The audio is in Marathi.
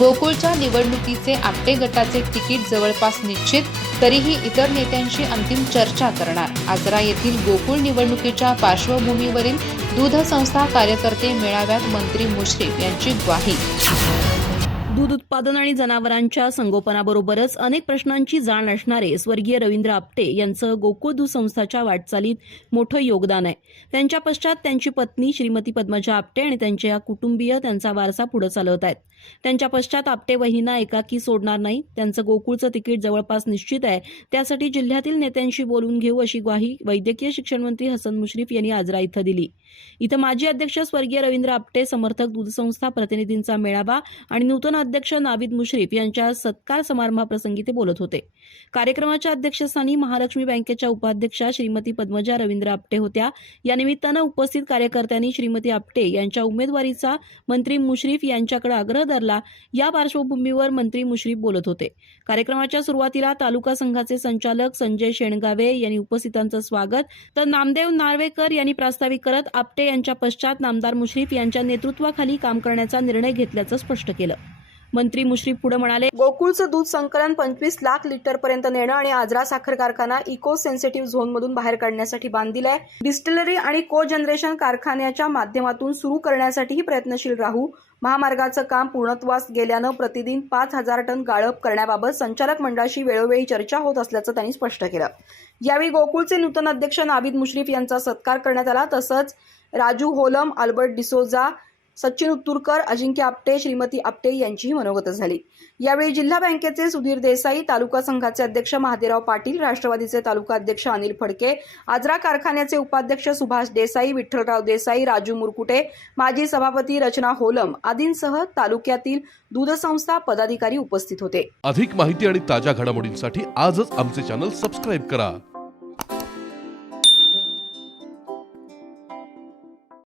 गोकुळच्या निवडणुकीचे आपटे गटाचे तिकीट जवळपास निश्चित तरीही इतर नेत्यांशी अंतिम चर्चा करणार. आजरा येथील गोकुळ निवडणुकीच्या पार्श्वभूमीवरील दूध संस्था कार्यकर्ते मेळाव्यात मंत्री मुश्रीफ यांची ग्वाही. दूध उत्पादन आणि जनावरांच्या संगोपनाबरोबरच अनेक प्रश्नांची जाण असणारे स्वर्गीय रवींद्र आपटे यांचं गोकुळ दूध संस्थाच्या वाटचालीत मोठं योगदान आहे. त्यांच्या पश्चात त्यांची पत्नी श्रीमती पद्मजा आपटे आणि त्यांच्या कुटुंबीय त्यांचा वारसा पुढे चालवत आहेत. त्यांच्या पश्चात आपटे वहिना एकाकी सोडणार नाही. त्यांचं गोकुळचं तिकीट जवळपास निश्चित आहे. त्यासाठी जिल्ह्यातील नेत्यांशी बोलून घेऊ अशी ग्वाही वैद्यकीय शिक्षण मंत्री हसन मुश्रीफ यांनी आजरा इथं दिली. इथं माजी अध्यक्ष स्वर्गीय रवींद्र आपटे समर्थक दूध संस्था प्रतिनिधींचा मेळावा आणि नूतन अध्यक्ष नाविद मुश्रीफ यांच्या सत्कार समारंभाप्रसंगी ते बोलत होते. कार्यक्रमाच्या अध्यक्षस्थानी महालक्ष्मी बँकेच्या उपाध्यक्षा श्रीमती पद्मजा रवींद्र आपटे होत्या. या निमित्तानं उपस्थित कार्यकर्त्यांनी श्रीमती आपटे यांच्या उमेदवारीचा मंत्री मुश्रीफ यांच्याकडे आग्रह धरला. या पार्श्वभूमीवर मंत्री मुश्रीफ बोलत होते. कार्यक्रमाच्या सुरुवातीला तालुका संघाचे संचालक संजय शेणगावे यांनी उपस्थितांचं स्वागत तर नामदेव नार्वेकर यांनी प्रास्ताविक करत आपटे यांच्या पश्चात नामदार मुश्रीफ यांच्या नेतृत्वाखाली काम करण्याचा निर्णय घेतल्याचं स्पष्ट केलं. मंत्री मुश्रीफ पुढे म्हणाले गोकुळचं दूध संकलन पंचवीस लाख लिटर पर्यंत नेणं आणि आजरा साखर कारखाना इको सेन्सिटिव्ह झोनमधून बाहेर काढण्यासाठी बांधिलाय डिस्टिलरी आणि को जनरेशन कारखान्याच्या माध्यमातून सुरू करण्यासाठीही प्रयत्नशील राहू. महामार्गाचं काम पूर्णत्वास गेल्यानं प्रतिदिन पाच हजार टन गाळप करण्याबाबत संचालक मंडळाशी वेळोवेळी चर्चा होत असल्याचं त्यांनी स्पष्ट केलं. यावेळी गोकुळचे नूतन अध्यक्ष नाविद मुश्रीफ यांचा सत्कार करण्यात आला. तसंच राजू होलम अल्बर्ट डिसोजा सचिन उत्तुरकर अजिंक्य आपटे श्रीमती आपटे यांचीही मनोगत झाली. यावेळी जिल्हा बँकेचे सुधीर देसाई तालुका संघाचे अध्यक्ष महादेवराव पाटील राष्ट्रवादीचे तालुका अध्यक्ष अनिल फडके आजरा कारखान्याचे उपाध्यक्ष सुभाष देसाई विठ्ठलराव देसाई राजू मुरकुटे माजी सभापती रचना होलम आदींसह तालुक्यातील दूध संस्था पदाधिकारी उपस्थित होते. अधिक माहिती आणि ताज्या घडामोडींसाठी आजच आमचे चॅनल सबस्क्राईब करा.